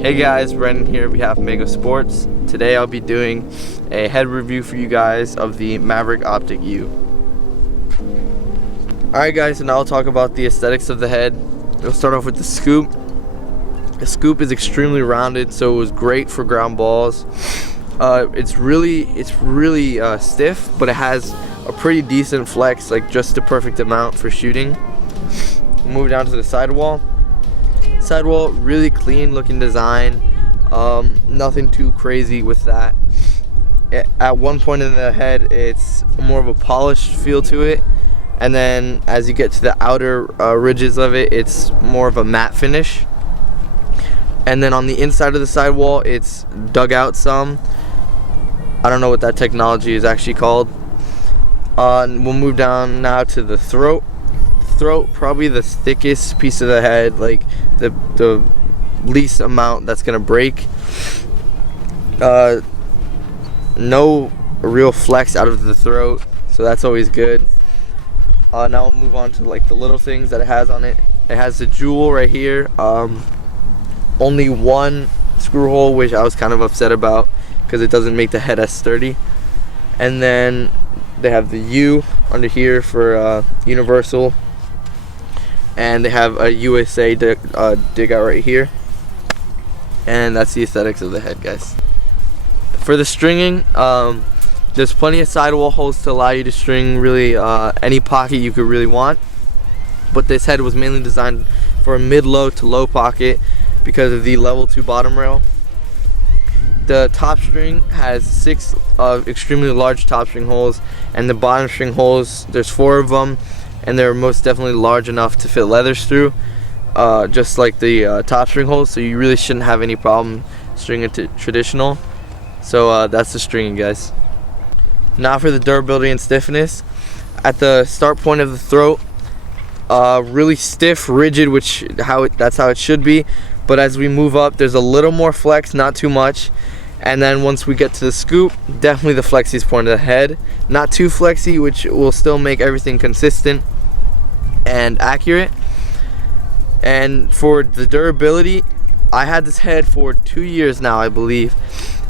Hey guys, Brendan here on behalf of Maverik Sports. Today I'll be doing a head review for you guys of the Maverik Optik U. Alright guys, so now I'll talk about the aesthetics of the head. We'll start off with the scoop. The scoop is extremely rounded, so it was great for ground balls. It's really stiff, but it has a pretty decent flex, like just the perfect amount for shooting. We'll move down to the sidewall. Sidewall, really clean looking design. Nothing too crazy with that. At one point in the head, it's more of a polished feel to it, and then as you get to the outer ridges of it, it's more of a matte finish. And then on the inside of the sidewall, it's dug out some. I don't know what that technology is actually called. We'll move down now to the throat. Throat, probably the thickest piece of the head, like the least amount that's gonna break. No real flex out of the throat, so that's always good. Now we'll move on to like the little things that it has on it. It has the jewel right here. Only one screw hole, which I was kind of upset about because it doesn't make the head as sturdy. And then they have the U under here for universal, and they have a USA dig out right here. And that's the aesthetics of the head, guys. For the stringing, there's plenty of sidewall holes to allow you to string really any pocket you could really want, but this head was mainly designed for a mid-low to low pocket because of the level 2 bottom rail. The top string has 6 extremely large top string holes, and the bottom string holes, there's 4 of them, and they're most definitely large enough to fit leathers through, just like the top string holes, so you really shouldn't have any problem stringing to traditional. So that's the stringing, guys. Now for the durability and stiffness. At the start point of the throat, really stiff, rigid, that's how it should be. But as we move up, there's a little more flex, not too much. And then once we get to the scoop, definitely the flexiest point of the head. Not too flexy, which will still make everything consistent and accurate. And for the durability, I had this head for 2 years now, I believe.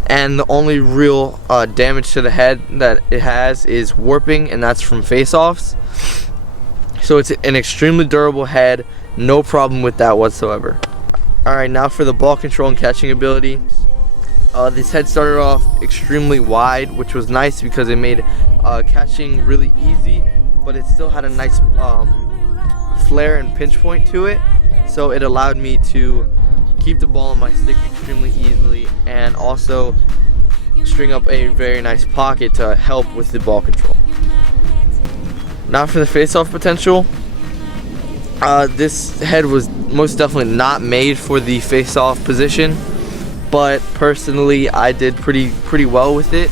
And the only real damage to the head that it has is warping, and that's from face-offs. So it's an extremely durable head, no problem with that whatsoever. Alright, now for the ball control and catching ability. This head started off extremely wide, which was nice because it made catching really easy, but it still had a nice flare and pinch point to it, so it allowed me to keep the ball on my stick extremely easily and also string up a very nice pocket to help with the ball control. Now for the face-off potential. This head was most definitely not made for the face-off position, but personally I did pretty well with it.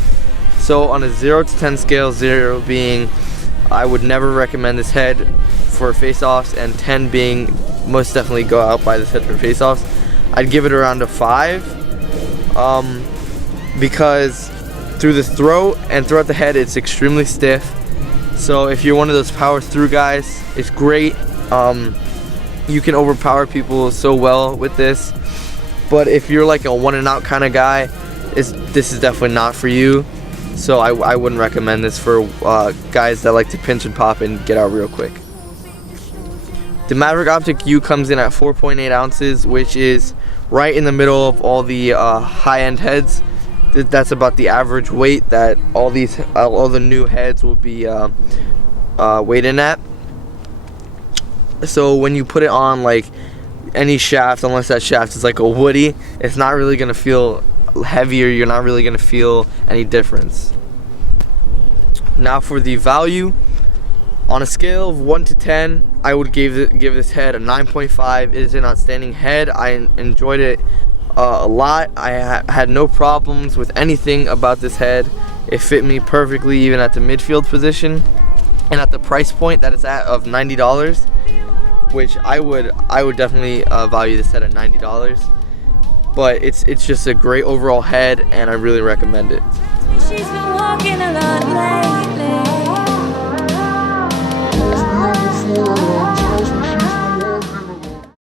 So on a 0 to 10 scale, 0 being I would never recommend this head for face-offs, and 10 being most definitely go out by this head for face-offs, I'd give it around a 5, because through the throat and throughout the head it's extremely stiff. So if you're one of those power through guys, it's great. You can overpower people so well with this, but if you're like a one and out kind of guy, this is definitely not for you. So I wouldn't recommend this for guys that like to pinch and pop and get out real quick. The Maverik Optik U comes in at 4.8 ounces, which is right in the middle of all the high-end heads. That's about the average weight that all the new heads will be weighed in at. So when you put it on like any shaft, unless that shaft is like a woody, it's not really gonna feel heavier. You're not really gonna feel any difference. Now for the value. On a scale of 1 to 10, I would give this head a 9.5. It is an outstanding head. I enjoyed it a lot. I had no problems with anything about this head. It fit me perfectly, even at the midfield position, and at the price point that it's at of $90, which I would definitely value this head at $90. But it's just a great overall head, and I really recommend it. She's been walking a lot lately.